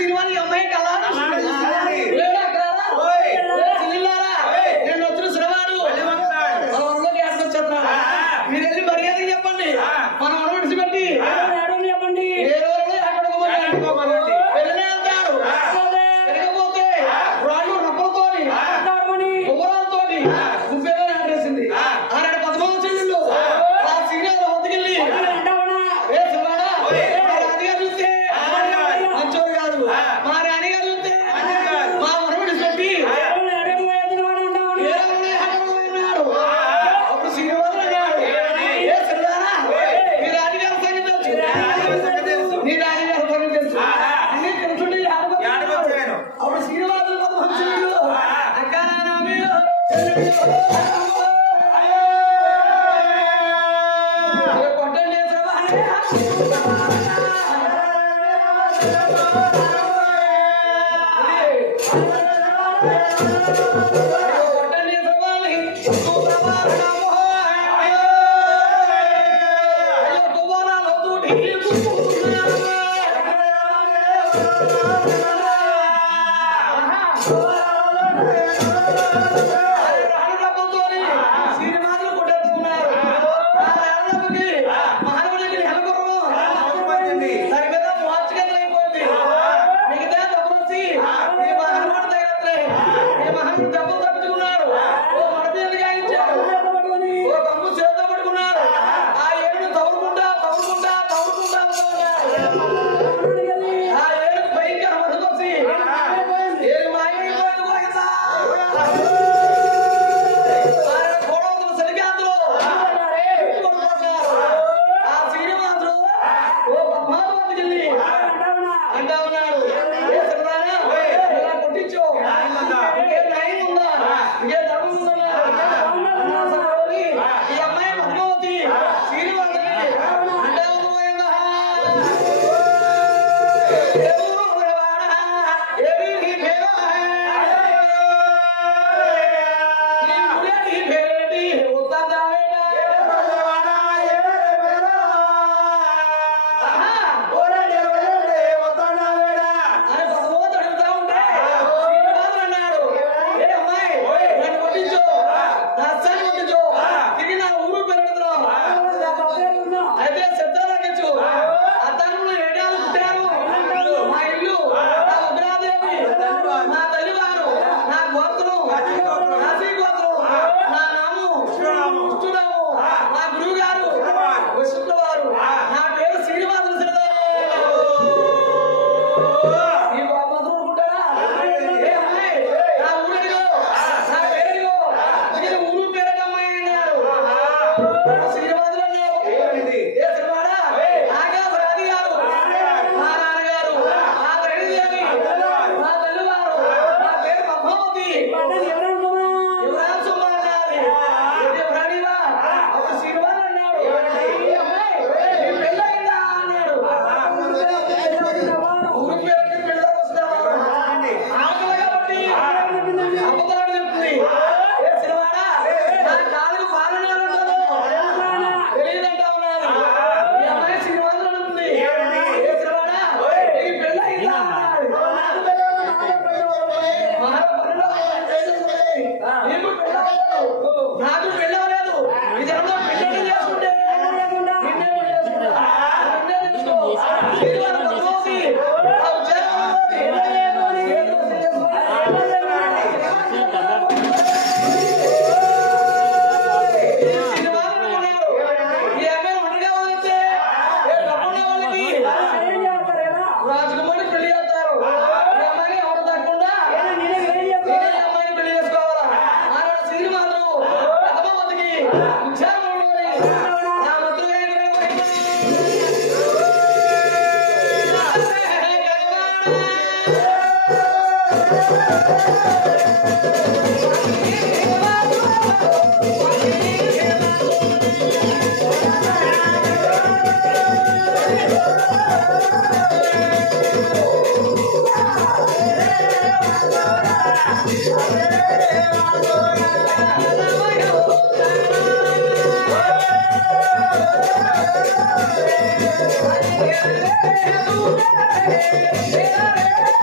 సినిమాని అమ్మాయి కలా నేను వచ్చిన శ్రవాడు వచ్చేస్తున్నా మీరు వెళ్ళి మర్యాద చెప్పండి మనం విడిచిపెట్టి చెప్పండి వెళ్ళనే వెళ్తాడు తిరగపోతే రాళ్ళు రప్పలతోని కుమ్మరాలతోటి గుంపెలో అంటేసింది ఆనాడు 10 చెల్లెళ్ళు ఆ సీరియల్ వద్దకెళ్ళి మంచోడు కాదు మా రాణిగారు చూస్తే మా మనవుడి పెట్టి అప్పుడు శ్రీనివాసులు అన్నాడు ఏ శ్రీరానా మీ రాణిగారు సంగతి తెలుసు నీ రాణిగారు సంగతి తెలుసు అన్ని తెలుసుండి అప్పుడు శ్రీనివాసులు 10 చెల్లెళ్ళు అక్కా నా మీద కొట్టండి సినిమాలు కొట్టేస్తున్నారు మహానవుడికి దాని మీద మార్చుకెళ్ళైపోయింది మిగతా దెబ్బలొచ్చి ఈ మహానుడు తగినట్లే ఈ మహానుడు దెబ్బలు తప్పించుకున్నాడు ఓ మడపేరు గాయించాడు ఓ కమ్ము చేతితో పట్టుకున్నాడు ఆ ఏడును తవ్వుకుంటా ఆ ఏడుకు పైకి అమర్చి ఏడు మాయమైపోయింది పోయిందా గోడవతులు సరికాంతులు ఆ శ్రీనివాసుడు ఓ పద్మావతికెళ్ళి అంటా ఉన్నాడు ఏ సరదానా ఇలా కొట్టించు ఇంకే న్యాయం ఉందా ఇంకే ధర్మం ఉందా ఈ అమ్మాయి పద్మావతి శ్రీనివాసుడికి అంటా ఉందా అయితే సిద్ధాలకిచ్చు అతను ఏడాలు పుట్టారు మా ఇల్లు నా ఉగ్రాదేవి నా తల్లివారు నా గోత్రం నా శ్రీగోత్రం నా నామం కృష్ణురాము నా గురువు గారు శుక్రవారు నా పేరు శ్రీనివాసులు ఈ మాత్రం అనుకుంటారా నా ఊరిలో నా పేరులో ఊరు పేరు అమ్మాయి అన్నారు శ్రీనివాసులు అన్నారు ఏ శ్రీవాడా నాగాసు రాధి గారు మా నాన్నగారు మా తల్లిదేవి మా తల్లివారు నా పేరు పద్మావతి యువరాజు సుమారి ఎవరాడివా అప్పుడు శ్రీనివాసులు అన్నాడు నీ పెళ్ళయిందా అన్నాడు ఊరు పేరుకి పెళ్ళకి వస్తావా ఆకలి కాబట్టి అబద్ధాలు చెప్తుంది ఏ శ్రీవాడా నా కాలుకు పాలనాలు ఉంటాను తెలియదంటా ఉన్నాను ఈ అమ్మాయి శ్రీనివాసులు అంటుంది ఏ శ్రీవాడా నీకు పెళ్ళయిందా అన్నాడు నీకు పెళ్ళలేదు నాకు పెళ్ళవలేదు ఈ జనంలో పెళ్ళి చేసుకుంటే నిన్నే పెళ్లి చేసుకుంటా నిన్నే చేసుకో శ్రీనివాసులు పద్మావతి ఆ ఉద్యోగంలోని రాజకుమారి పెళ్లి చేస్తారు ఈ అమ్మాయిని ఎవరు తగ్గకుండా అమ్మాయిని పెళ్లి చేసుకోవాలా ఆనాడు శ్రీనివాసులు పద్మావతికి ఉద్యోగంలోని నా మంత్రులు Hey,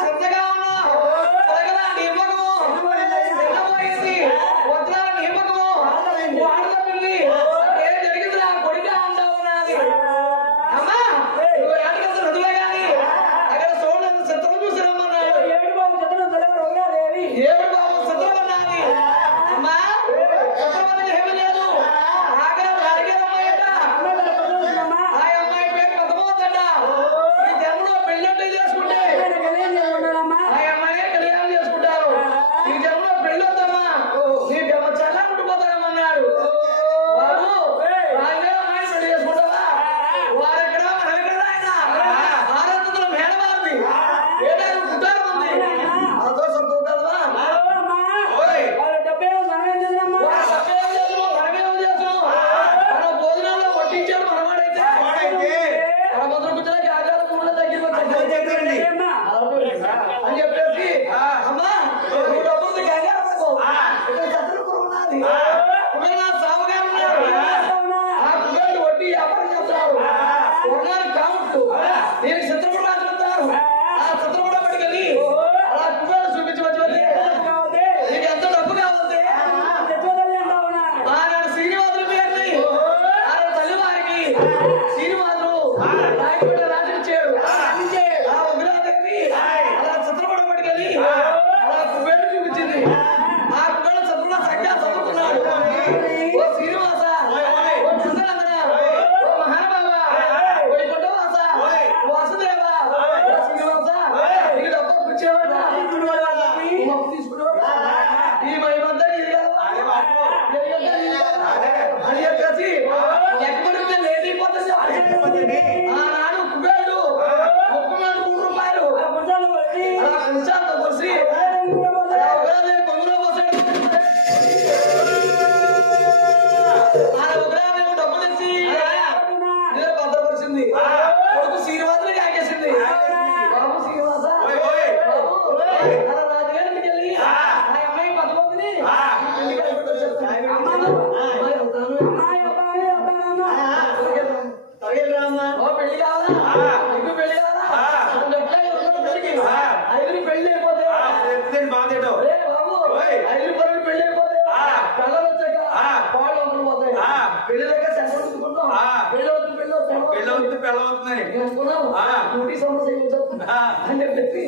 సిద్ధగా ఉన్నావు ఐదుగురు పెళ్లి అయిపోతే బాధేటో బాబు ఐదుగురు పనులు పెళ్లి అయిపోతే పిల్లలు వచ్చాక వాళ్ళు ఒకరు పోతాయి పెళ్లి దగ్గర చదువుకుంటాం పెళ్లి అవుతుంది పెళ్ళవుతుందని డ్యూటీ సమస్య అని చెప్పి